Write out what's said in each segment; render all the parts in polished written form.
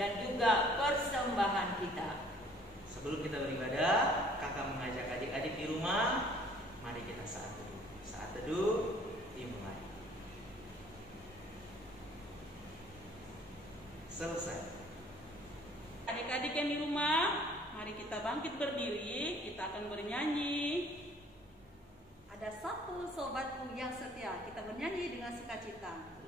dan juga persembahan kita. Sebelum kita beribadah, kakak mengajak adik-adik di rumah, mari kita saat teduh. Saat teduh dimulai. Selesai. Adik-adik yang di rumah, mari kita bangkit berdiri, kita akan bernyanyi. Ada satu sobatku yang setia, kita bernyanyi dengan sukacita.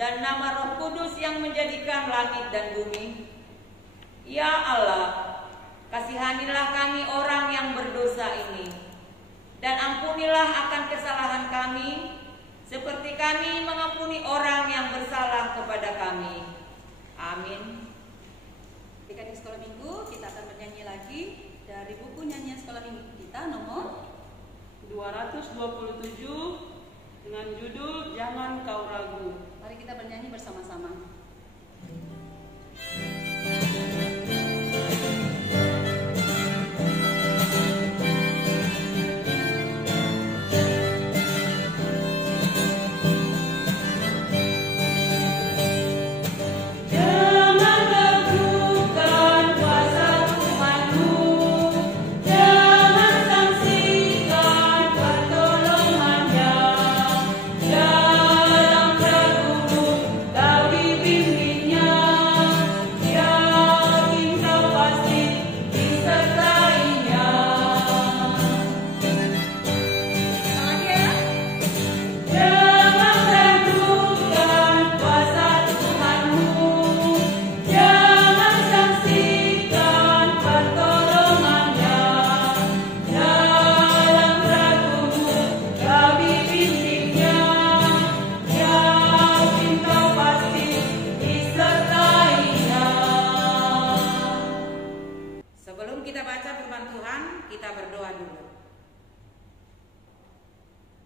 dan nama Roh Kudus yang menjadikan langit dan bumi. Ya Allah, kasihanilah kami orang yang berdosa ini, dan ampunilah akan kesalahan kami, seperti kami mengampuni orang yang bersalah kepada kami. Amin. Adik-adik sekolah minggu, kita akan bernyanyi lagi dari buku nyanyian sekolah minggu kita nomor 227 dengan judul Jangan Kau Ragu. Mari kita bernyanyi bersama-sama.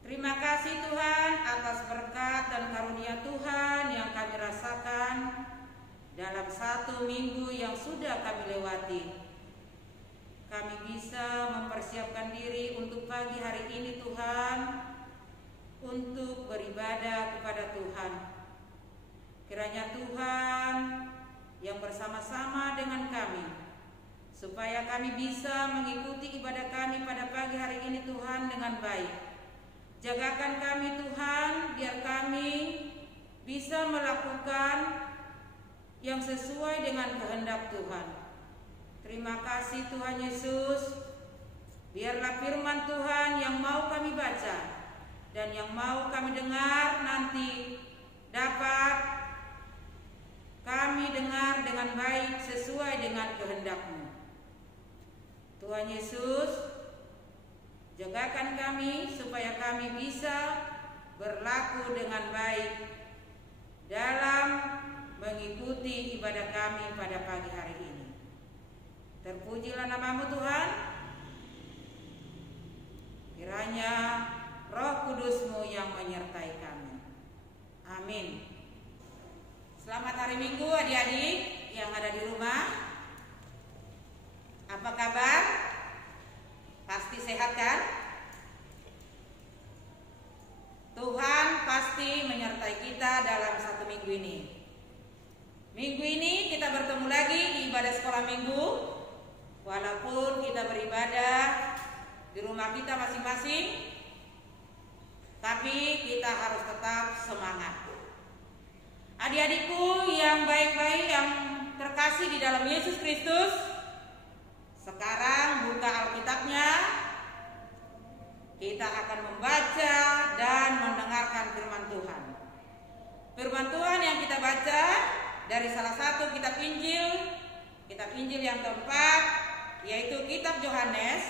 Terima kasih Tuhan atas berkat dan karunia Tuhan yang kami rasakan dalam 1 minggu yang sudah kami lewati. Kami bisa mempersiapkan diri untuk pagi hari ini Tuhan, untuk beribadah kepada Tuhan. Kiranya Tuhan yang bersama-sama dengan kami, supaya kami bisa mengikuti ibadah kami pada pagi hari ini Tuhan dengan baik. Jagakan kami Tuhan, biar kami bisa melakukan yang sesuai dengan kehendak Tuhan. Terima kasih Tuhan Yesus. Biarlah firman Tuhan yang mau kami baca dan yang mau kami dengar nanti dapat kami dengar dengan baik sesuai dengan kehendak-Mu. Tuhan Yesus, jagakan kami supaya kami bisa berlaku dengan baik dalam mengikuti ibadah kami pada pagi hari ini. Terpujilah nama-Mu Tuhan. Kiranya Roh Kudus-Mu yang menyertai kami. Amin. Selamat hari Minggu adik-adik yang ada di rumah. Apa kabar? Pasti sehat kan? Tuhan pasti menyertai kita dalam satu minggu ini. Minggu ini kita bertemu lagi di ibadah sekolah minggu. Walaupun kita beribadah di rumah kita masing-masing, tapi kita harus tetap semangat. Adik-adikku yang baik-baik, yang terkasih di dalam Yesus Kristus, sekarang buka Alkitabnya. Kita akan membaca dan mendengarkan firman Tuhan. Firman Tuhan yang kita baca dari salah satu kitab Injil yang keempat, yaitu kitab Yohanes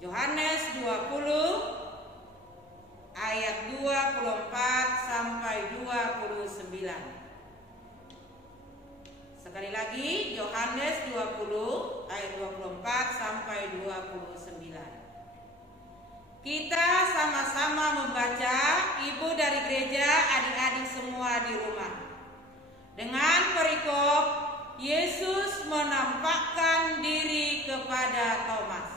20 ayat 24 sampai 29. Sekali lagi, Yohanes 20 ayat 24 sampai 29. Kita sama-sama membaca, ibu dari gereja, adik-adik semua di rumah. Dengan perikop, Yesus menampakkan diri kepada Thomas.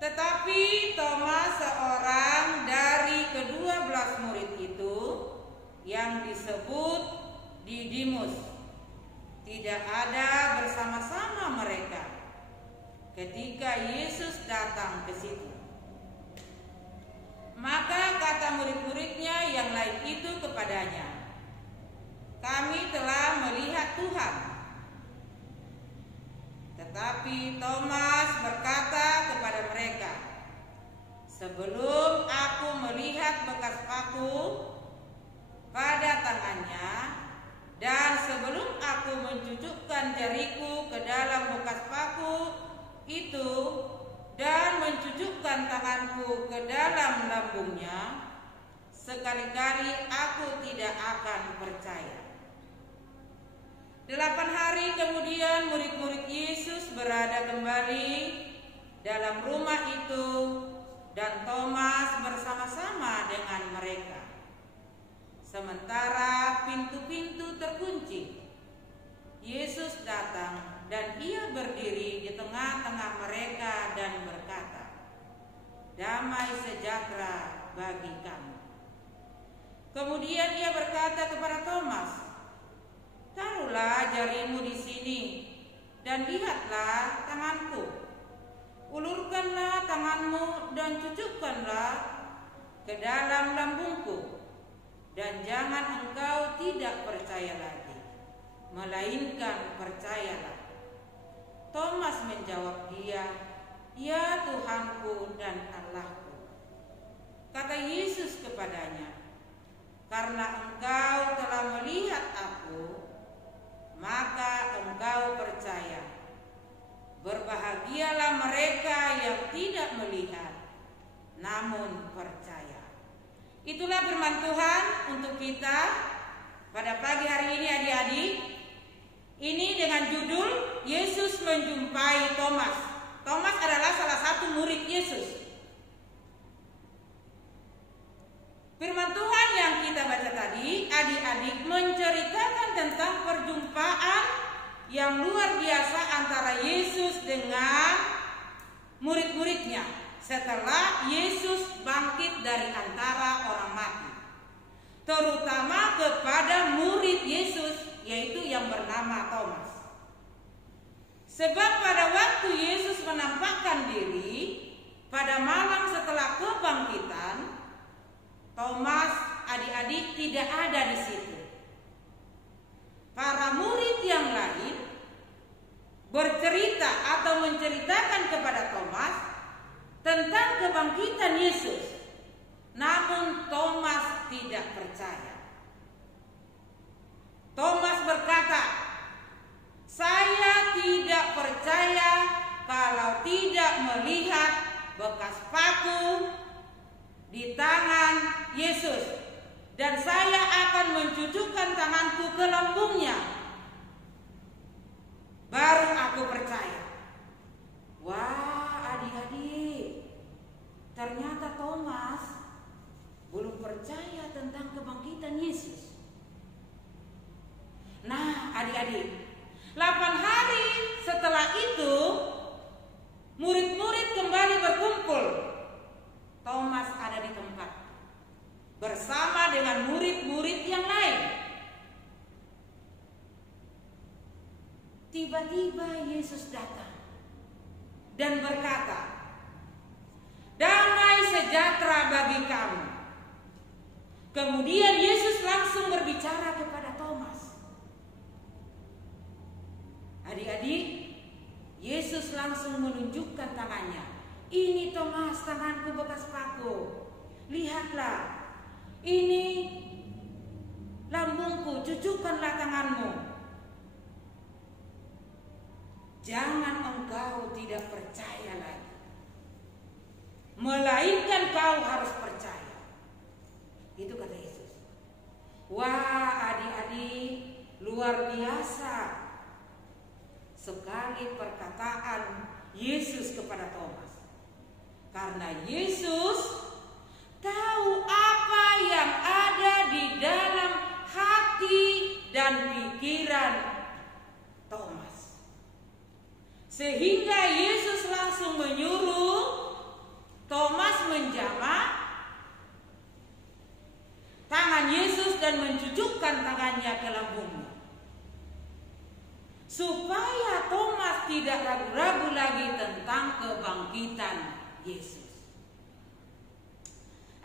Tetapi Thomas, seorang dari ke-12 murid itu, yang disebut Didimus, tidak ada bersama-sama mereka ketika Yesus datang ke situ. Maka kata murid-muridnya yang lain itu kepadanya, "Kami telah melihat Tuhan." Tetapi Thomas berkata kepada mereka, "Sebelum aku melihat bekas paku pada tangannya, dan sebelum aku mencucukkan jariku ke dalam bekas paku itu, dan mencucukkan tanganku ke dalam lambungnya, sekali-kali aku tidak akan percaya." 8 hari kemudian murid-murid Yesus berada kembali dalam rumah itu, dan Thomas bersama-sama dengan mereka. Sementara pintu-pintu terkunci, Yesus datang dan ia berdiri di tengah-tengah mereka dan berkata, "Damai sejahtera bagi kamu." Kemudian ia berkata kepada Thomas, "Taruhlah jarimu di sini dan lihatlah tanganku. Ulurkanlah tanganmu dan cucukkanlah ke dalam lambungku. Dan jangan engkau tidak percaya lagi, melainkan percayalah." Thomas menjawab dia, "Ya Tuhanku dan Allahku." Kata Yesus kepadanya, "Karena engkau telah melihat aku, maka engkau percaya. Berbahagialah mereka yang tidak melihat, namun percaya." Itulah firman Tuhan untuk kita pada pagi hari ini adik-adik. Ini dengan judul Yesus menjumpai Thomas. Thomas adalah salah satu murid Yesus. Firman Tuhan yang kita baca tadi, adik-adik, menceritakan tentang perjumpaan yang luar biasa antara Yesus dengan murid-muridnya setelah Yesus bangkit dari antara orang mati. terutama kepada murid Yesus, yaitu yang bernama Thomas. Sebab pada waktu Yesus menampakkan diri pada malam setelah kebangkitan, Thomas, adik-adik, tidak ada di situ. Para murid yang lain bercerita atau menceritakan kepada Thomas tentang kebangkitan Yesus, namun Thomas tidak percaya. Thomas berkata, "Saya tidak percaya kalau tidak melihat bekas paku di tangan Yesus, dan saya akan mencucukkan tanganku ke lambungnya. Baru aku percaya." Wah, adik-adik, ternyata Thomas belum percaya tentang kebangkitan Yesus. Nah, adik-adik, 8 hari setelah itu murid-murid kembali berkumpul. Thomas ada di tempat bersama dengan murid-murid yang lain. Tiba-tiba Yesus datang dan berkata, "Damai sejahtera bagi kamu." Kemudian Yesus langsung berbicara kepada Thomas. Adik-adik, Yesus langsung menunjukkan tangannya. "Ini Thomas, tanganku bekas paku. Lihatlah, ini lambungku, cucukkanlah tanganmu. Jangan engkau tidak percaya lagi, melainkan kau harus percaya." Itu kata Yesus. Wah, adik-adik, luar biasa sekali perkataan Yesus kepada Thomas. Karena Yesus tahu apa yang ada di dalam hati dan pikiran Thomas. Sehingga Yesus langsung menyuruh Thomas menjamah tangan Yesus dan mencucukkan tangannya ke lambungnya, supaya Thomas tidak ragu-ragu lagi tentang kebangkitan Yesus.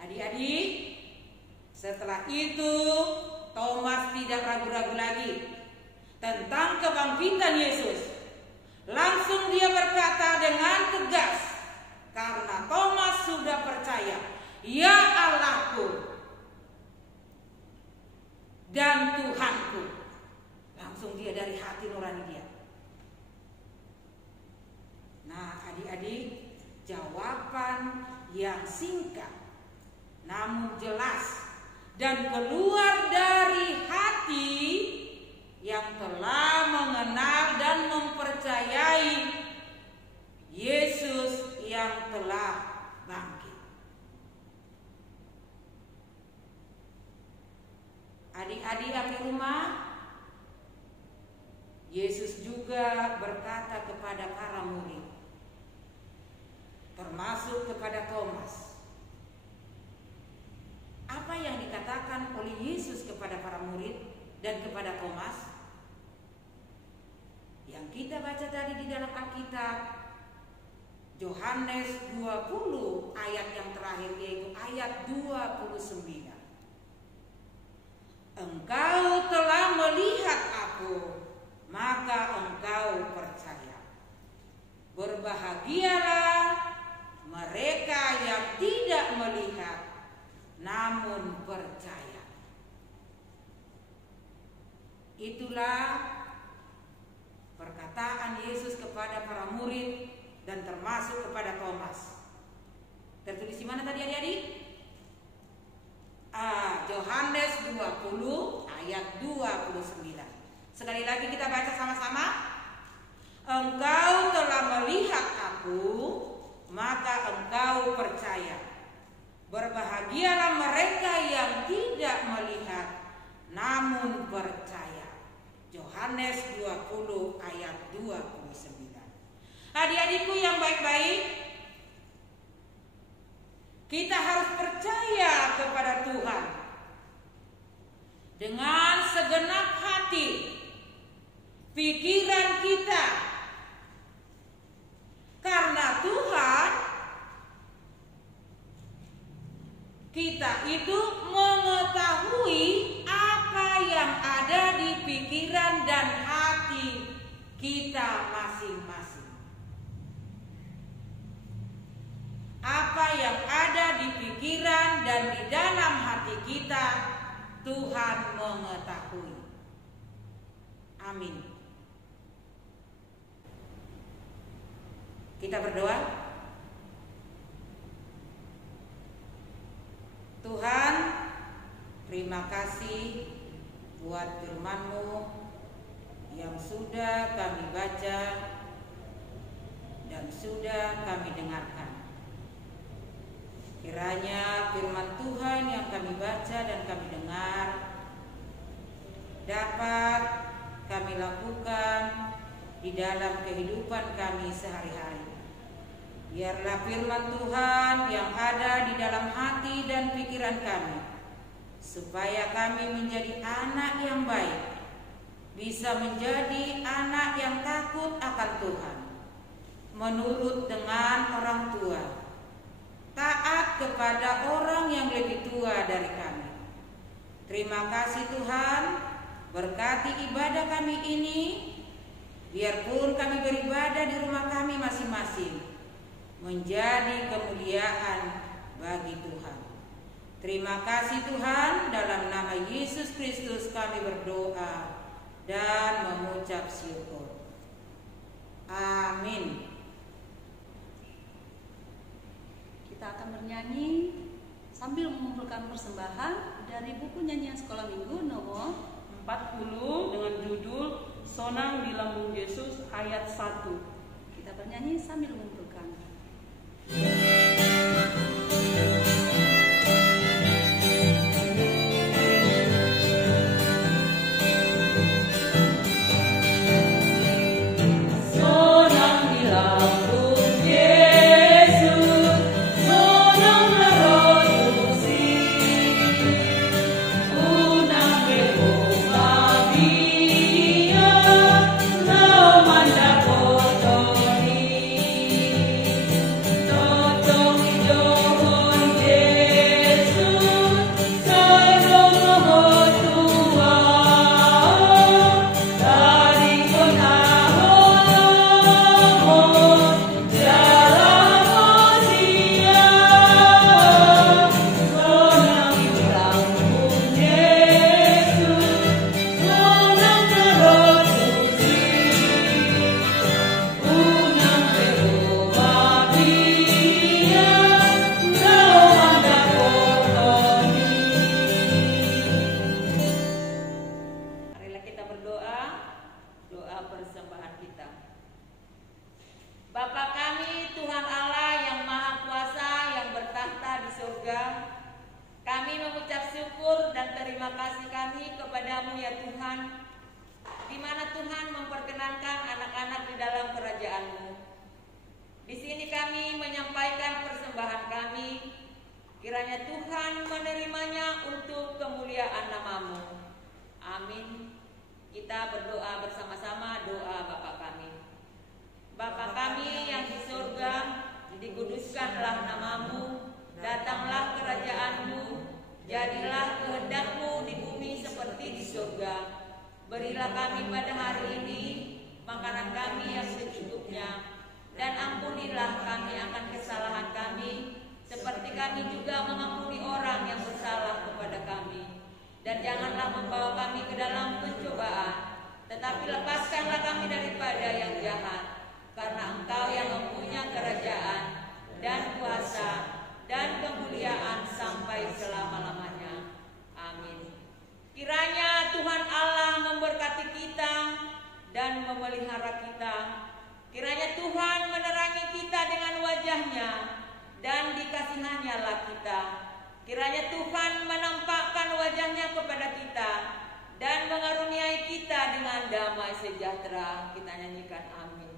Adik-adik, setelah itu Thomas tidak ragu-ragu lagi tentang kebangkitan Yesus. Langsung dia berkata dengan tegas, karena Thomas sudah percaya, "Ya Allahku dan Tuhanku." Langsung dia dari hati nurani dia. Nah, adik-adik, jawaban yang singkat namun jelas dan keluar dari hati yang telah mengenal dan mempercayai Yesus yang telah bangkit. Adik-adik yang di rumah, Yesus juga berkata kepada para murid, termasuk kepada Thomas. Apa yang dikatakan oleh Yesus kepada para murid dan kepada Thomas? Yang kita baca tadi di dalam Alkitab, Yohanes 20 ayat yang terakhir, yaitu ayat 29. "Engkau telah melihat aku, maka engkau percaya. Berbahagialah mereka yang tidak melihat namun percaya." Itulah perkataan Yesus kepada para murid dan termasuk kepada Thomas. Tertulis di mana tadi adik-adik? Yohanes 20 ayat 29. Sekali lagi kita baca sama-sama. "Engkau telah melihat aku, maka engkau percaya. Berbahagialah mereka yang tidak melihat namun percaya." Yohanes 20 ayat 29. Adik-adikku yang baik-baik, kita harus percaya kepada Tuhan. dengan segenap hati, pikiran kita, karena Tuhan kita itu mengetahui apa yang ada di pikiran dan hati kita masing-masing. Apa yang ada di pikiran dan di dalam hati kita, Tuhan mengetahui. Amin. Kita berdoa. Tuhan, terima kasih buat firman-Mu yang sudah kami baca dan sudah kami dengarkan. Kiranya firman Tuhan yang kami baca dan kami dengar dapat kami lakukan di dalam kehidupan kami sehari-hari. Biarlah firman Tuhan yang ada di dalam hati dan pikiran kami, supaya kami menjadi anak yang baik, bisa menjadi anak yang takut akan Tuhan, menurut dengan orang tua, taat kepada orang yang lebih tua dari kami. Terima kasih Tuhan, berkati ibadah kami ini, biarpun kami beribadah di rumah kami masing-masing, menjadi kemuliaan bagi Tuhan. Terima kasih Tuhan, dalam nama Yesus Kristus kami berdoa dan mengucap syukur. Amin. Kita akan bernyanyi sambil mengumpulkan persembahan dari buku nyanyian sekolah minggu nomor 40 dengan judul Sonang di Lambung Yesus ayat 1. Kita bernyanyi sambil mengumpulkan. Kiranya Tuhan menerimanya untuk kemuliaan nama-Mu. Amin. Kita berdoa bersama-sama doa Bapa kami. Bapa kami yang di surga, dikuduskanlah nama-Mu, datanglah kerajaan-Mu, jadilah kehendak-Mu di bumi seperti di surga. Berilah kami pada hari ini makanan kami yang secukupnya, dan ampunilah kami akan kesalahan kami, seperti kami juga mengampuni orang yang bersalah kepada kami. Dan janganlah membawa kami ke dalam pencobaan, tetapi lepaskanlah kami daripada yang jahat, karena Engkau yang mempunyai kerajaan dan kuasa dan kemuliaan sampai selama-lamanya. Amin. Kiranya Tuhan Allah memberkati kita dan memelihara kita. Kiranya Tuhan menerangi kita dengan wajah-Nya dan dikasihannya lah kita. Kiranya Tuhan menampakkan wajah-Nya kepada kita dan mengaruniai kita dengan damai sejahtera. Kita nyanyikan amin.